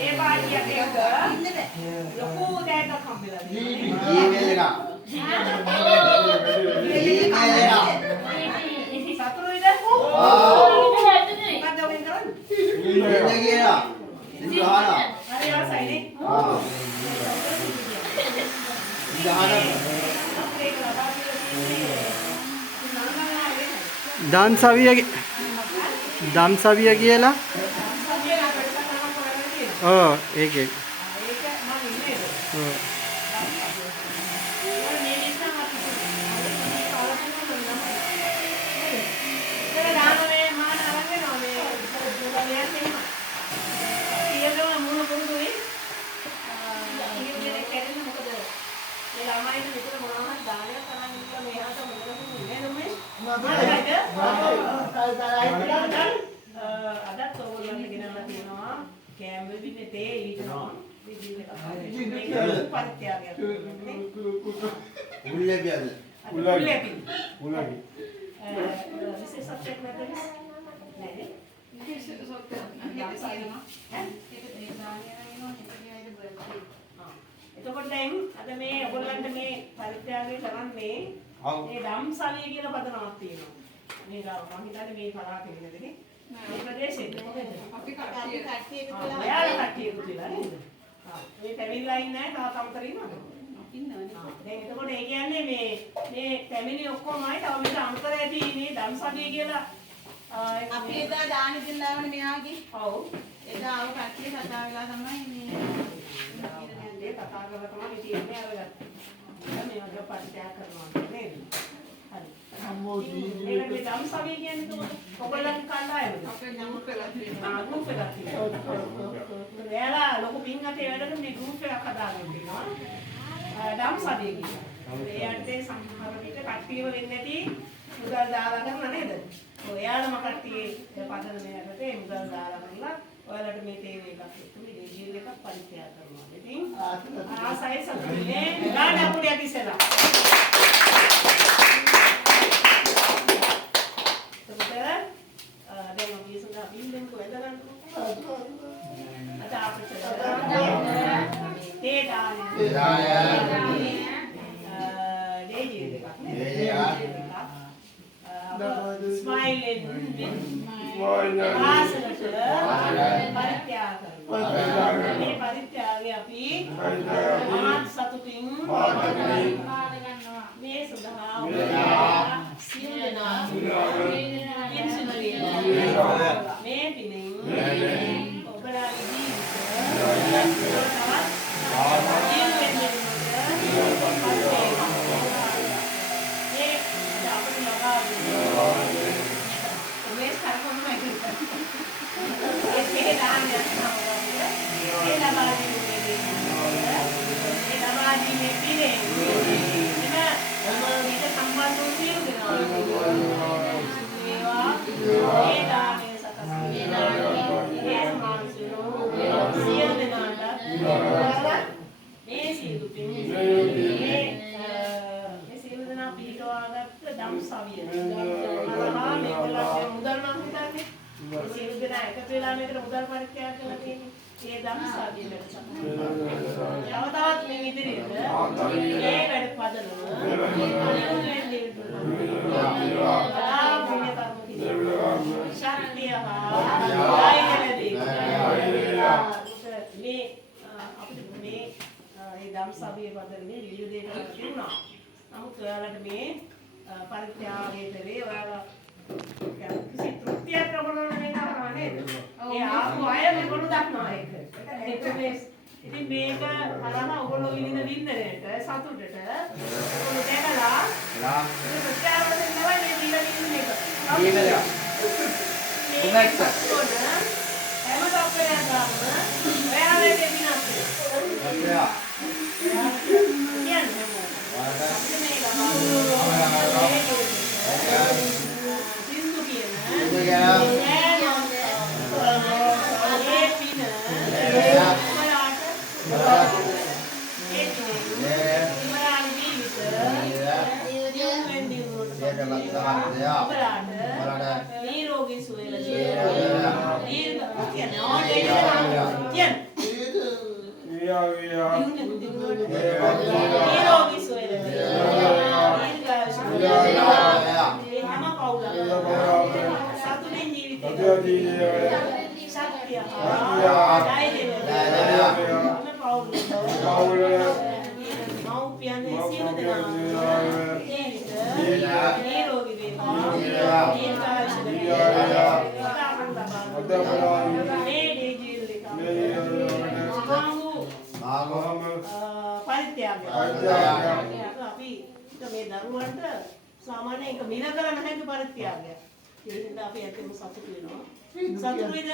ඒ පාටියක් එක ලොකු දෙයක් හම්බෙලා තියෙනවා. ඊමේල් එක. සතුරුයිද? මොකක්ද ඔගෙන් කරන්නේ? ඊමේල් එක කියලා. ඉන්ද්‍රහාන. හරි ආසයිනේ. ඉන්ද්‍රහාන. දම්සවිය කියලා. ඔව් ඒකේ. ඔව්. අදත් ඔයගොල්ලන්ට ගෙනල්ලා තියෙනවා කැම්බල් විදිහේ තේ ඊටනවා විදිහේ පරිත්‍යාගයක් උල්ලේපියද? උල්ලේපි උලගි. විශේෂයක් නැද්ද? නැහැ. එතකොට දැන් අද මේ ඔයගොල්ලන්ට මේ පරිත්‍යාගය කරන්නේ මේ ධම්සවිය කියලා පදනමක් තියෙනවා. මේ ගාව මම හිතන්නේ මේ පළාතේ නේදනේ. මේ ප්‍රදේශෙත් මොකද? අපි කට්ටිය එකතු වෙලා. යාළුවෝ කට්ටිය එකතු වෙලා නේද? මේ පැමිණිලා ඉන්නේ නැහැ තාම අමතර ඉන්නවද? ඉන්නවනේ. දැන් එතකොට ඒ කියන්නේ මේ පැමිණි ඔක්කොමයි තව මෙතන අමතර ඇති මේ ධම්සවිය කියලා අපි එදා දාන දෙන්නාවනේ මෙයාගේ. ඔව්. එදා ආව කට්ටිය කතා වෙලා තමයි මේ ඒ කතා කරලා තමයි ඉතින්නේ අරගත්තා. මේ වගේ පරිත්‍යාග කරනවා නේද? හරි. මේක මේ ධම්සවිය කියන්නේ කොහොමද? ඔයගොල්ලන් කණ්ඩායමද? අපේ ගෲප් එකක් තියෙනවා. ගෲප් එකක් තියෙනවා. එයාලා ලොකු පින්කතේ වැඩකට මේ ගෲප් එකක් හදාගෙන තියෙනවා. ධම්සවිය කියලා. ඒ යටතේ සම්පූර්ණ විදිහට කට්ටියම වෙන්නේ නැති මුදල් දාලා කරන නේද? ඔයාලම කට්ටිය පදන මේ යටතේ මුදල් දාලා කරලා ඔයාලට මේ තේ එකක් එක්කම ජීල් එකක් පරිත්‍යාග කරනවා. ඉතින් ආසයි සතුටුනේ ගාඩ අපුඩියක් ඉස්සලා. දැන් අපි සඳහා බින්දෙන් කොහෙද ගන්න? අද අපිට තේ දාන. දේජී එකක් නේ. ස්මයිල් ආසනට පරිත්‍යාග කරනවා. මේ පරිත්‍යාගය අපි මහත් සතුටින් මේ සඳහා සියලු දෙනා මේ පිනෙන් ඔබලාගේ ධම්සවිය පදන්නේ විවිධ දේවල් තිබුණා. නමුත් ඔයාලට මේ පරිත්‍යාගයට වේ ඔයාලා කිසි තෘප්තියක් ලැබුණා නේද කරනවා නේද? ඒ ආපු අය මේගොල්ලෝ දක්නවා ඒක. ඉතින් මේක අරම ඔයගොල්ලෝ විඳින වින්දනයට සතුටට ඔයගොල්ලෝ දැකලා ප්‍රත්‍යාව දෙන්නවා මේ දීලා විඳින එක. ඊමේල් එක. හැම තප්පරයක් ගන්න ඔයාලා දෙන්න අපේ. නිරෝගී සුවය ලැබේවා. දීර්ඝ නිරෝගී සුවය ලැබේවා. හැම පවුලකම සතුටින් ජීවිතේ ශක්තිය මව්පියන් සියලු දෙනා නිරෝගී වේවා. දීර්ඝායුෂ ලැබේවා. මේ ජීවිතේ පරිත්‍යාගය. අපි මේ දරුවන්ට සාමාන්‍ය එක මිල කරන්න හැකි පරිත්‍යාගයක්. ඒ හින්දා අපි ඇත්තටම සතුටු වෙනවා. සතුටුයිද?